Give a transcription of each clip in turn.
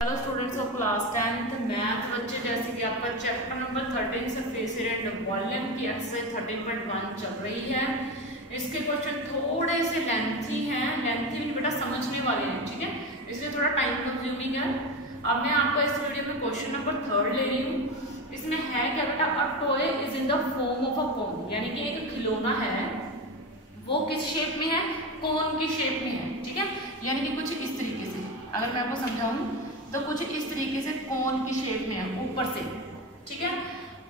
Hello students of class 10th math बच्चे, जैसे कि आपका chapter number 13 surface area and volume की एक्सरसाइज 13.1 चल रही है। इसके क्वेश्चन थोड़े से लेंथी हैं, लेंथी भी बेटा समझने वाले हैं, ठीक है, इसलिए थोड़ा टाइम कंज्यूमिंग है। अब मैं आपको इस वीडियो में क्वेश्चन नंबर 3 ले रही हूँ। इसमें है क्या बेटा, a toy is in the form of a cone, यानी कि एक खिलौना है, वो किस शेप में है, कोन की शेप में है, ठीक है, यानी कि कुछ इस तरीके से। अगर मैं आपको समझाऊं तो कुछ इस तरीके से कोन की शेप में है ऊपर से, ठीक है,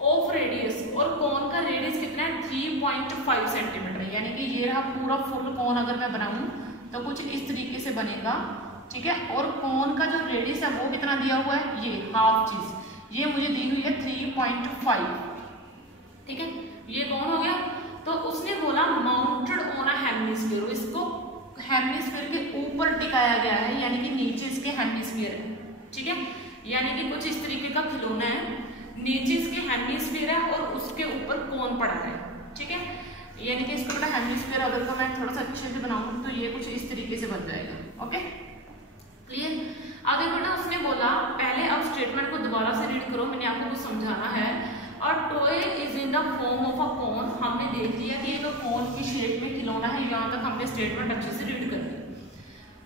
ऑफ रेडियस, और कोन का रेडियस कितना है 3.5 सेंटीमीटर, यानी कि ये रहा पूरा फुल कोन। अगर मैं बनाऊं तो कुछ इस तरीके से बनेगा, ठीक है, और कोन का जो रेडियस है वो कितना दिया हुआ है, ये हाफ चीज ये मुझे दी हुई है 3.5, ठीक है, ये कौन हो गया। तो उसने बोला माउंटेड ऑन अ हेमिस्फीयर, इसको हेमिस्फीयर के ऊपर टिकाया गया है, यानी कि नीचे इसके हेमिस्फीयर है, ठीक है, यानी कि कुछ इस तरीके का खिलौना है, नीचे इसके हेमिस्फीयर है और उसके ऊपर कोन पड़ा है, ठीक है, यानी कि इसको बेटा हेमिस्फीयर अगर को मैं थोड़ा सा अच्छे से बनाऊं तो ये कुछ इस तरीके से बन जाएगा। Okay, clear. आगे बेटा उसने बोला, पहले अब स्टेटमेंट को दोबारा से रीड करो, मैंने आपको कुछ समझाना है। और toy is in the form of a cone, हमने देख लिया कि एक कोन की शेप में खिलौना है, यहाँ तक हमने स्टेटमेंट अच्छे से रीड कर लिया।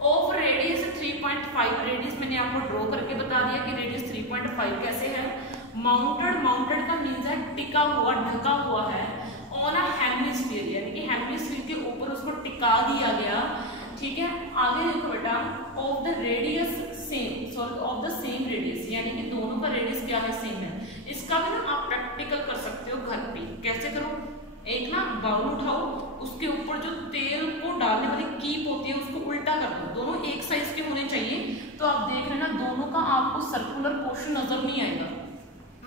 ऑफ रेडियस 3.5, रेडियस मैंने आपको ड्रॉ करके बता दिया कि रेडियस 3.5 कैसे है। माउंटेड, माउंटेड का मीन्स है टिका हुआ, ढका हुआ है, ऑन अ हेमिस्फीयर, यानी कि हेमिस्फीयर के ऊपर उसको टिका दिया गया, ठीक है। आगे देखो बेटा, of the radius same, sorry of the same radius, यानी कि दोनों का रेडियस क्या है, सेम है। इसका भी ना आप प्रैक्टिकल कर सकते हो घर पे। कैसे करो, एक ना बाउल उठाओ, उसके ऊपर जो तेल को डालने वाली कीप होती है उसको उल्टा कर दो, दोनों एक साइज के होने चाहिए, तो आप देख लेना दोनों का आपको सर्कुलर पोर्शन नजर नहीं आएगा,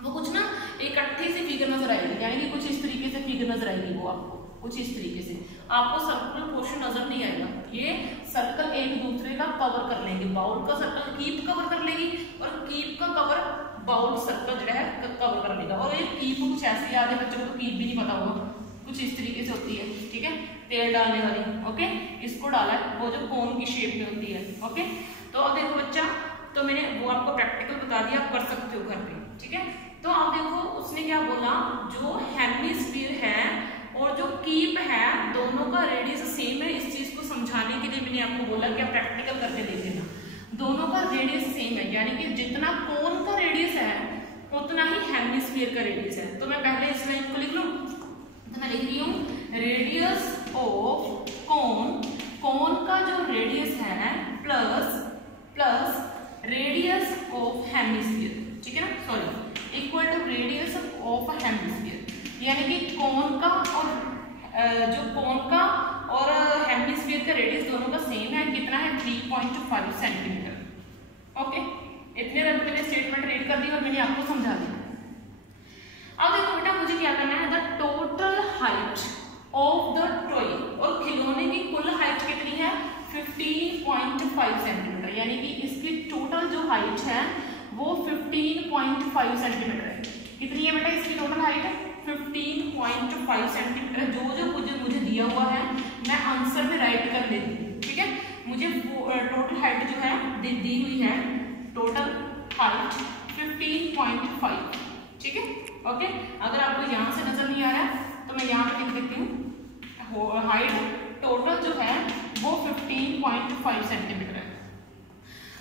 वो कुछ ना इकट्ठी सी फिगर नजर आएगी, यानी कि कुछ इस तरीके से फिगर नजर आएगी, वो आपको कुछ इस तरीके से, आपको सर्कुलर पोर्शन नजर नहीं आएगा। ये सर्कल एक दूसरे का कवर कर लेंगे, बाउल का सर्कल कीप कवर कर लेगी और कीप का कवर बाउल सर्कल जो है कवर कर लेगा। और ये कीप कुछ ऐसी याद है, बच्चों को कीप भी नहीं पता होगा, कुछ इस तरीके से होती है, ठीक है, तेल डालने वाली। ओके, इसको डाला है, वो जो कोन की शेप में होती है। ओके, तो अब देखो बच्चा, तो मैंने वो आपको प्रैक्टिकल बता दिया, आप कर सकते हो घर पे, ठीक है। तो अब देखो उसने क्या बोला, जो हेमिस्फीयर है और जो कीप है दोनों का रेडियस सेम है। इस चीज को समझाने के लिए मैंने आपको बोला कि आप प्रैक्टिकल करके देख लेना, दोनों का रेडियस सेम है, यानी कि जितना कोन का रेडियस है उतना ही हेमिस्फीयर का रेडियस है। तो मैं पहले इस लाइन को लिख लूं, तो मैं लिख रही हूँ रेडियस ऑफ कोन, कोन का जो रेडियस है प्लस रेडियस ऑफ हेमिस्फीयर, ठीक है ना, sorry equal to radius of hemisphere, यानी कि कोन का और जो कोन का और हेमिस्फीयर का रेडियस दोनों का सेम है, कितना है 3.5 सेंटीमीटर। ओके, इतने रन मैंने स्टेटमेंट रीड कर दी और मैंने आपको समझा दिया। अब देखो बेटा, मुझे क्या करना है, the total height of the toy, और खिलौने की कुल हाइट कितनी है 15.5 सेंटीमीटर, यानी कि इसकी टोटल जो हाइट है वो 15.5 सेंटीमीटर है। कितनी है बेटा इसकी टोटल हाइट है 15.5 सेंटीमीटर। जो मुझे दिया हुआ है मैं आंसर में राइट कर लेती हूँ, ठीक है। मुझे टोटल हाइट जो है दी हुई है, टोटल हाइट 15.5, ठीक है। ओके, अगर आपको यहाँ से नजर नहीं आ रहा है तो मैं यहाँ पे लिख देती हूँ, हाइट टोटल जो है वो 15.5 सेंटीमीटर है।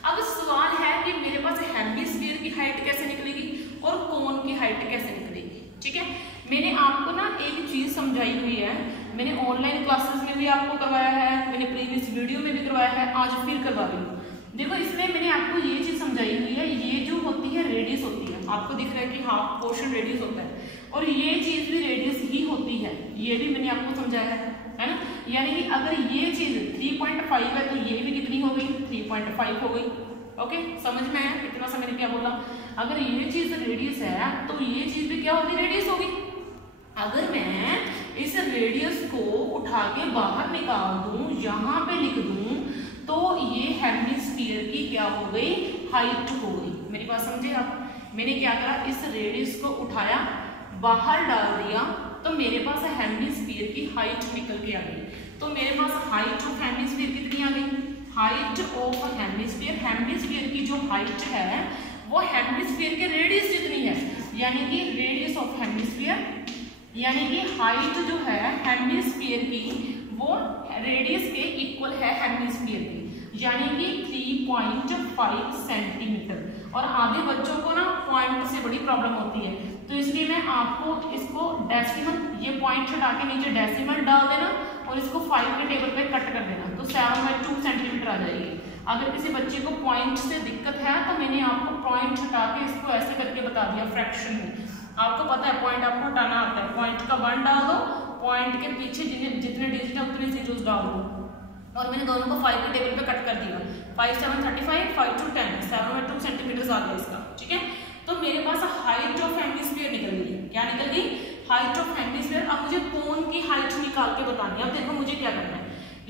अब सवाल है कि मेरे पास हेमिस्फीयर की हाइट कैसे निकलेगी और कोन की हाइट कैसे निकलेगी, ठीक है। मैंने आपको ना एक चीज समझाई हुई है, मैंने ऑनलाइन क्लासेस में भी आपको करवाया है, मैंने प्रीवियस वीडियो में भी करवाया है, आज फिर करवा रही हूँ। देखो इसमें मैंने आपको ये चीज समझाई हुई है, ये जो होती है रेडियस होती है, आपको दिख रहा है कि हाफ पोर्शन रेडियस होता है, और ये चीज भी रेडियस ही होती है, ये भी मैंने आपको समझाया है ना। यानी कि अगर ये चीज 3.5 है तो ये भी कितनी हो गई 3.5 हो गई। ओके, समझ में आया इतना सा मैंने क्या बोला। अगर ये चीज रेडियस है तो ये चीज भी क्या होगी, रेडियस होगी। अगर मैं इस रेडियस को उठा के बाहर निकाल दूं, यहाँ पे लिख दूं, तो ये हेमिस्फीयर की क्या हो गई, हाइट हो गई। मेरी बात समझे आप, मैंने क्या करा, इस रेडियस को उठाया बाहर डाल दिया, तो मेरे पास हेमिस्फीयर की हाइट निकल के आ गई। तो मेरे पास हाइट ऑफ हेमिस्फीयर कितनी आ गई, हाइट ऑफ हेमिस्फीयर, हेमिस्फीयर की जो हाइट है वो हेमिस्फीयर के रेडियस जितनी है, यानी कि रेडियस ऑफ हेमिस्फीयर, यानी कि हाइट जो है हेमिस्फीयर की वो रेडियस के इक्वल है हेमिस्फीयर की, यानी कि 3.5 सेंटीमीटर। और आधे बच्चों को ना पॉइंट से बड़ी प्रॉब्लम होती है, तो इसलिए मैं आपको इसको डेसिमल, ये पॉइंट हटा के नीचे डेसिमल डाल देना और इसको 5 के टेबल पे कट कर देना, तो 7/2 सेंटीमीटर आ जाएगी। अगर किसी बच्चे को पॉइंट से दिक्कत है तो मैंने आपको पॉइंट हटा के इसको ऐसे करके बता दिया फ्रैक्शन में। आपको पता है पॉइंट आपको हटाना आता है, पॉइंट का 1 डाल दो, पॉइंट के पीछे जितने डिजिट है उतने जीरोस डाल दो, और मैंने दोनों को 5 के टेबल पे कट कर दिया। 5 7 35, 5 2 10, 7/2 सेंटीमीटर आ गया इसका, ठीक है। तो मेरे पास हाइट ऑफ हेमिस्फीयर निकल गई है। क्या निकल गई? Height of hemisphere. अब मुझे कोन की हाइट निकाल के बतानी है। अब देखो मुझे क्या करना है,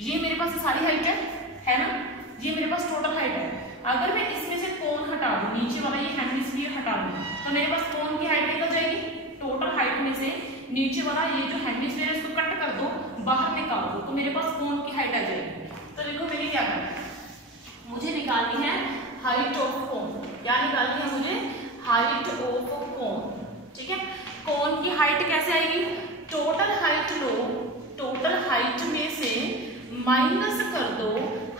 ये मेरे पास सारी हाइट है ना, ये मेरे पास टोटल हाइट है। अगर मैं इसमें से कोन हटा दूं, नीचे वाला ये हेमिस्फीयर हटा दूं, तो मेरे पास कोन की हाइट निकल जाएगी। टोटल हाइट में से नीचे वाला ये जो हेमिस्फीयर है इसको कट कर दो, बाहर निकाल दो, तो मेरे पास कोन की हाइट आ जाएगी। तो देखो मैंने क्या करना है, मुझे निकालनी है हाइट ऑफ कोन। क्या निकालनी है मुझे? हाइट ऑफ कोन, ठीक है। कोन की हाइट कैसे आएगी? टोटल हाइट लो, टोटल हाइट में से माइनस कर दो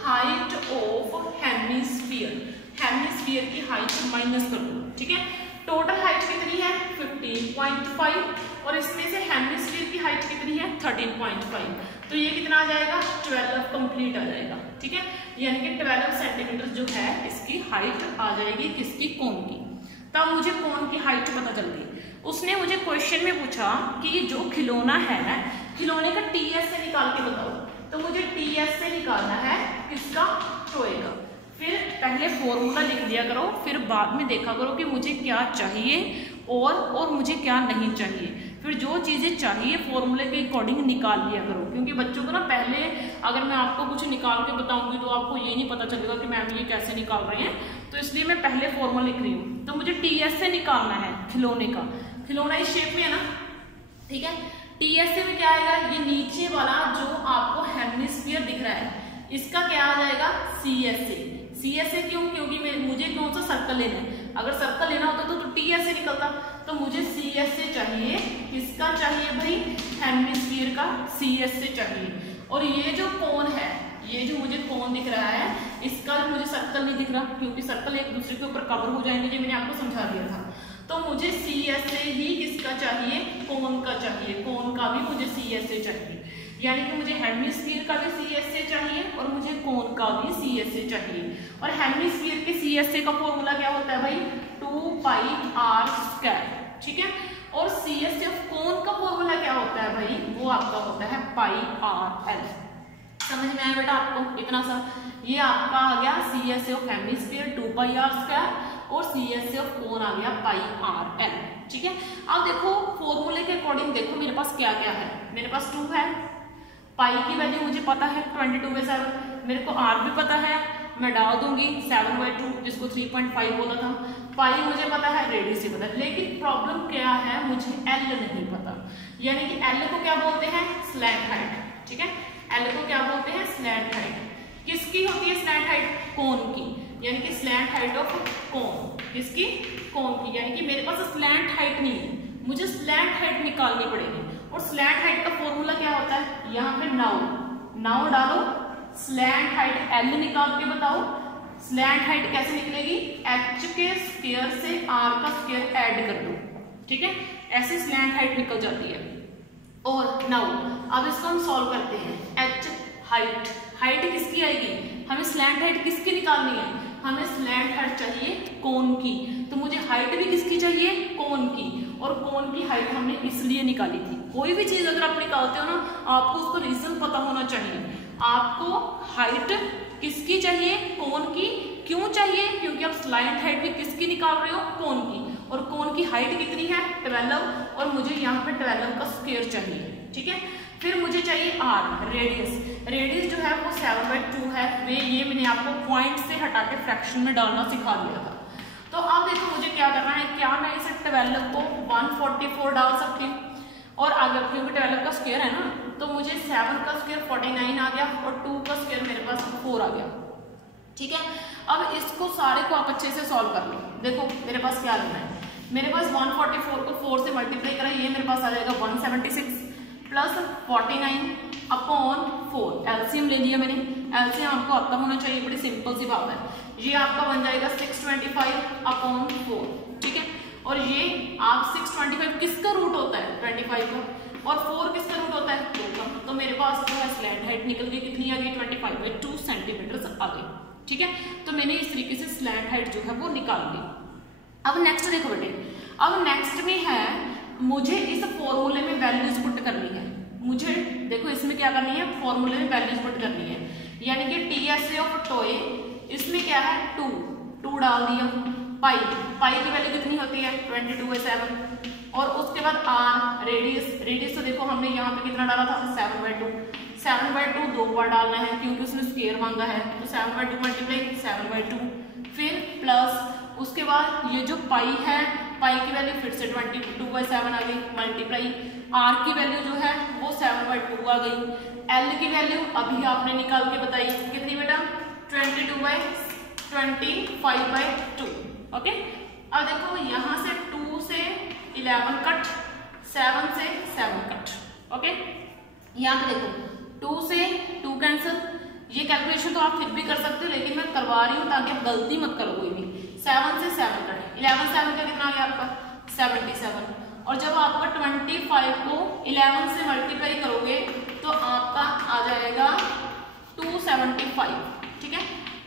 हाइट ऑफ हेमिस्फीयर, हेमिस्फीयर की हाइट माइनस कर दो, ठीक है। टोटल हाइट कितनी है? 15.5, और इसमें से हेमिस्फीयर की हाइट कितनी है? 13.5, तो ये कितना आ जाएगा? 12 कंप्लीट आ जाएगा, ठीक है। यानी कि 12 सेंटीमीटर जो है इसकी हाइट आ जाएगी, किसकी? कोन की। तब मुझे कोन की हाइट पता चल गई। उसने मुझे क्वेश्चन में पूछा कि ये जो खिलौना है, खिलौने का टीएस से निकाल के बताओ, तो मुझे टीएस से निकालना है किसका? टॉय का। फिर पहले फॉर्मूला लिख लिया करो, फिर बाद में देखा करो कि मुझे क्या चाहिए और मुझे क्या नहीं चाहिए। फिर जो चीज़ें चाहिए फॉर्मूले के अकॉर्डिंग निकाल लिया करो, क्योंकि बच्चों को ना पहले अगर मैं आपको कुछ निकाल के बताऊंगी तो आपको ये नहीं पता चलेगा कि मैम ये कैसे निकाल रहे हैं, तो इसलिए मैं पहले फॉर्मूला लिख रही हूँ। तो मुझे टीएस से निकालना है खिलौने का। खिलौना इस शेप में है ना, ठीक है। टीएस से में क्या आएगा? ये नीचे वाला जो आपको हेमिस्फीयर दिख रहा है इसका क्या आ जाएगा? सीएस से। सीएस से क्यों? क्योंकि मुझे कौन सा सर्कल लेना है। अगर सर्कल लेना होता तो टीएस से निकलता, तो मुझे सीएस से चाहिए। किसका चाहिए भाई? हेमिस्फीयर का सीएस से चाहिए। और ये जो कोन है, ये जो मुझे कोन दिख रहा है इसका मुझे सर्कल नहीं दिख रहा, क्योंकि सर्कल एक दूसरे के ऊपर कवर हो जाएंगे, ये मैंने आपको समझा दिया था। तो मुझे सीएस से ही किसका चाहिए? कोन का चाहिए। कोन का भी मुझे सीएस से चाहिए, यानी कि मुझे हेमिस्फीयर का भी सीएस से चाहिए और मुझे कोन का भी सीएस से चाहिए। और हेमिस्फीयर के सीएस से का फॉर्मूला क्या होता है भाई? 2πr², ठीक है। और सीएस से कोन का फॉर्मूला क्या होता है भाई? वो आपका होता है πrl। समझ में आया बेटा आपको? इतना सा ये आपका आ गया सीएस ऑफ हेमिस्फीयर 2πr², और सीएस ऑफ कोन आ गया πrl, ठीक है। अब देखो फॉर्मूले के अकॉर्डिंग देखो मेरे पास क्या क्या है। मेरे पास 2 है, पाई की वैल्यू मुझे पता है 22/7, मेरे को आर भी पता है, मैं डाल दूंगी 7/2 जिसको 3.5 बोला था। पाई मुझे पता है, रेडियस ही पता है, लेकिन प्रॉब्लम क्या है? मुझे एल नहीं पता। यानी कि एल को क्या बोलते हैं? स्लैंट हाइट, ठीक है। एल को क्या बोलते हैं? Slant height. किसकी होती है स्लैंट हाइट? कोन की, यानी कि स्लैंट हाइट ऑफ कोन। किसकी? कोन की। यानी कि मेरे पास स्लैंट हाइट नहीं है, मुझे स्लैंट हाइट निकालनी पड़ेगी। और स्लैंट हाइट का फॉर्मूला क्या होता है? यहाँ पे नाउ डालो, स्लैंट हाइट एल निकाल के बताओ। स्लैंट हाइट कैसे निकलेगी? एच के स्क्वायर से आर का स्क्वायर ऐड कर दो, ठीक है। ऐसे स्लैंट हाइट निकल जाती है। और नाउ अब इसको हम सॉल्व करते हैं। एच हाइट, हाइट किसकी आएगी? हमें स्लैंट हाइट किसकी निकालनी है? हमें स्लैंट हाइट चाहिए कोन की, तो मुझे हाइट भी किसकी चाहिए? कोन की। और कोन की हाइट हमने इसलिए निकाली थी। कोई भी चीज अगर आप निकालते हो ना, आपको उसका रीजन पता होना चाहिए। आपको हाइट किसकी चाहिए? कोन की। क्यों चाहिए? क्योंकि आप स्लैंट हाइट भी किसकी निकाल रहे हो? कोन की। और कोन की हाइट कितनी है? 12, और मुझे यहाँ पे 12 का स्क्वायर चाहिए, ठीक है। फिर मुझे चाहिए आर, रेडियस। रेडियस जो है वो 7/2 है। ये मैंने आपको पॉइंट से हटा के फ्रैक्शन में डालना सिखा दिया था। तो अब देखो मुझे क्या करना है। क्या मैं इसे 12 को 144 डाल सकती हूँ? और अगर क्योंकि 12 का स्क्वायर है ना, तो मुझे 7 का स्क्वायर 49 आ गया, और 2 का स्क्वायर मेरे पास 4 आ गया, ठीक है। अब इसको सारे को आप अच्छे से सॉल्व कर लो। देखो मेरे पास क्या लेना है, मेरे पास 144 को 4 से मल्टीप्लाई करा, ये मेरे पास आ जाएगा 176 प्लस 49 अपॉन 4। एलसीएम ले लिया मैंने, एलसीएम आपको आता होना चाहिए, बड़ी सिंपल सी बात है। ये आपका बन जाएगा 625 अपॉन 4, ठीक है। और ये आप 625 किसका रूट होता है 25 का, और 4 किसका रूट होता है 2 का। तो मेरे पास जो है स्लैंट हाइट निकल गई, कितनी आ गई 25/2 सेंटीमीटर आ गई, ठीक है। तो मैंने इस तरीके से स्लैंट हाइट जो है वो निकाल ली। अब नेक्स्ट देखो बेटे, अब नेक्स्ट में है मुझे इस फॉर्मूले में वैल्यूज पुट करनी है। मुझे देखो इसमें क्या करनी है, फॉर्मूले में वैल्यूज पुट करनी है, यानी कि TSA ऑफ टोए, इसमें क्या है 2 डाल दिया, पाई की वैल्यू कितनी होती है 22/7, और उसके बाद R रेडियस तो देखो हमने यहाँ पे कितना डाला था 7/2 2 बार डालना है क्योंकि उसने स्क्वायर मांगा है, तो 7/2 मल्टीप्लाई 7/2, फिर प्लस उसके बाद ये जो पाई है, पाई की वैल्यू फिर से 22/7 आ गई, मल्टीप्लाई R की वैल्यू जो है वो 7/2 आ गई, L की वैल्यू अभी आपने निकाल के बताई कितनी बेटा 25/2, ओके। अब देखो यहाँ से 2 से 11 कट, 7 से 7 कट, ओके। यहाँ पे देखो 2 से 2 कैंसिल, ये कैलकुलेशन तो आप फिर भी कर सकते हो लेकिन मैं करवा रही हूँ ताकि आप गलती मत करो कोई भी। 7 से 7 कट, 11 7 का कितना आ गया आपका 77, और जब आपका 25 को 11 से मल्टीप्लाई करोगे तो आपका आ जाएगा 275, ठीक है,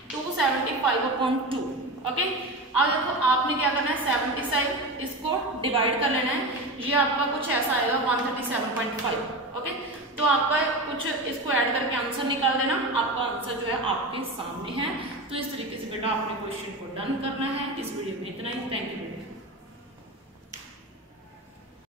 275/2, ओके। अब देखो आपने क्या करना है 77 इसको डिवाइड कर लेना है, ये आपका कुछ ऐसा आएगा 137.5, ओके। तो आपका कुछ इसको ऐड करके आंसर निकाल देना, आपका आंसर जो है आपके सामने है। तो इस तरीके से बेटा आपने क्वेश्चन को डन करना है। इस वीडियो